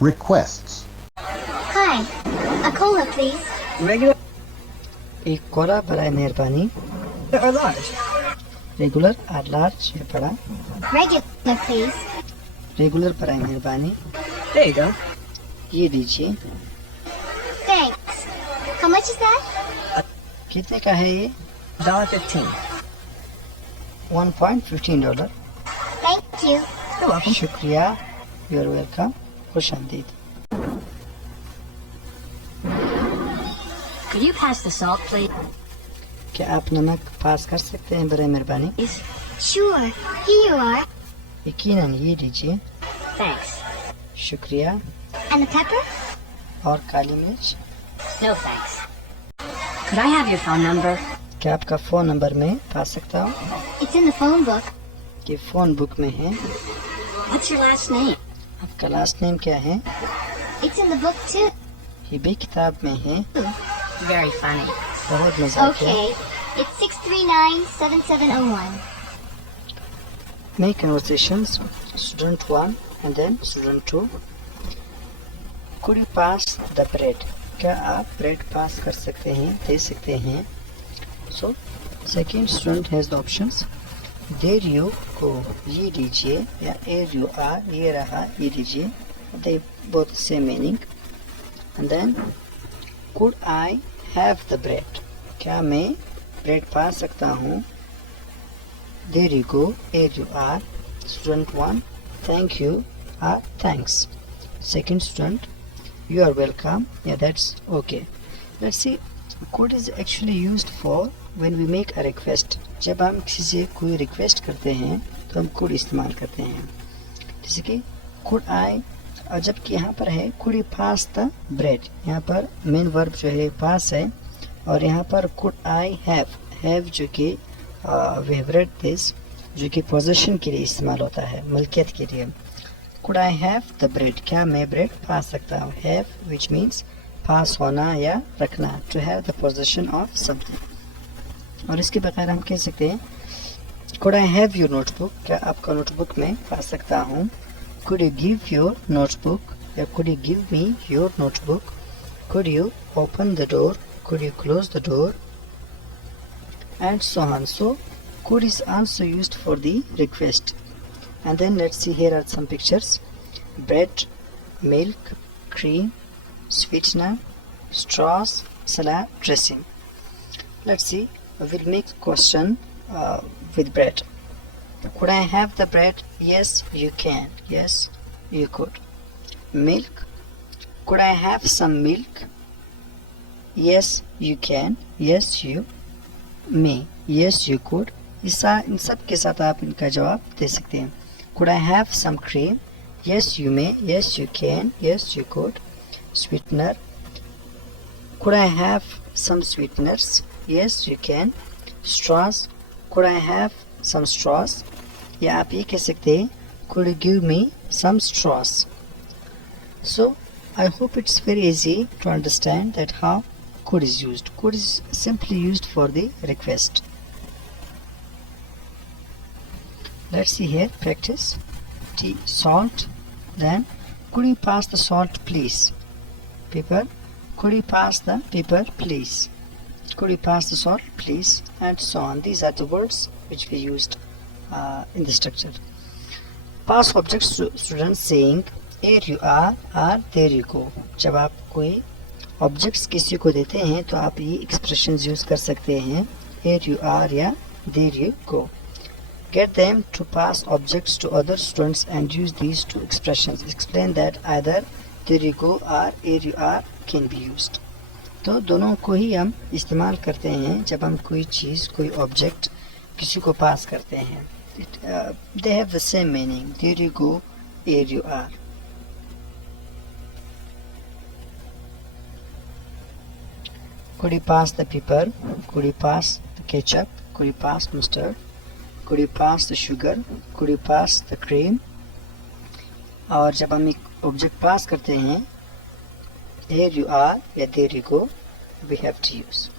Requests. Hi, a cola please. Regular एक Cola बराए मेहरबानी. or large? रेगुलर और लार्ज या बड़ा. Regular please. रेगुलर बराए मेहरबानी. There you go. ये लीजिए. Thanks. How much is that? कितने का है ये? $1.15. $1.15. Thank you. You're welcome. शुक्रिया. You're welcome. खुश आमदीद. Could you pass the salt, please? क्या आप नमक पास कर सकते हैं बराए मेहरबानी? Sure. Here you are. यकीनन ये लीजिए. Thanks. शुक्रिया. And the pepper? और काली मिर्च. No thanks. Could I have your phone number? क्या आपका फ़ोन नंबर मैं पा सकता हूँ? It's in the phone book. ये फ़ोन बुक में है. What's your last name? आपका लास्ट नेम क्या है? It's in the book too. ये भी किताब में है. Very funny. बहुत मजाक है. Okay. It's 639-7701. Make conversations. Student 1 and then student 2. Could you pass the bread? क्या आप ब्रेड पास कर सकते हैं, दे सकते हैं? So, second student has the options. There you go. ये लीजिए या here you are. ये रहा, ये लीजिए. They both same meaning. And then, could I have the bread? क्या मैं ब्रेड पा सकता हूँ? There you go. Here you are. Student 1. Thank you. Thanks. Second student. You are welcome. Yeah, that's okay. Let's see. Could is actually used for when we make a request. जब हम किसी से कोई request करते हैं तो हम could इस्तेमाल करते हैं. जैसे कि could I, और जबकि यहाँ पर है could you pass the bread. यहाँ पर मेन वर्ब जो है pass है और यहाँ पर could I have जो कि we have read this, जो कि पोजेशन के लिए इस्तेमाल होता है, मलकियत के लिए. Could I have the bread? क्या मैं ब्रेड पा सकता हूँ? Have which means पास होना या रखना. To have the possession of something. और इसके बगैर हम कह सकते हैं Could I have your notebook? क्या आपका नोटबुक मैं पा सकता हूँ? Could you give your notebook? या could you give me your notebook? Could you open the door? Could you close the door? And so on. So could is also used for the request. And then let's see, here are some pictures. Bread, milk, cream, sweetener, straws, salad, dressing. Let's see, we'll make a question with bread. Could I have the bread? Yes, you can. Yes, you could. Milk. Could I have some milk? Yes, you can. Yes, you may. Yes, you could. इन सब के साथ आप इनका जवाब दे सकते हैं. Could I have some cream? Yes, you may. Yes, you can. Yes, you could. Sweetener. Could I have some sweeteners? Yes, you can. Straws. Could I have some straws? या आप ये कह सकते हैं Could you give me some straws? So, I hope it's very easy to understand that how could is used. Could is simply used for the request. Let's see here, practice. Tea, salt. Then, could you pass the salt, please? Pepper. Could you pass the pepper, please? Could you pass the salt, please? And so on. These are the words which we used in the structure. Past objects to students saying, here you are, or there you go. जब आप कोई objects किसी को देते हैं तो आप ये expressions use कर सकते हैं. Here you are या there you go. Get them to pass objects to other students and use these two expressions. Explain that either there you go or here you are can be used. तो दोनों को ही हम इस्तेमाल करते हैं जब हम कोई चीज़, कोई ऑब्जेक्ट किसी को पास करते हैं. They have the same meaning. There you go, here you are. Could you pass the pepper? Could you pass the ketchup? Could you pass mustard? Could you pass the sugar? Could you pass the cream? और जब हम एक object पास करते हैं here you are या there you go, we have to use.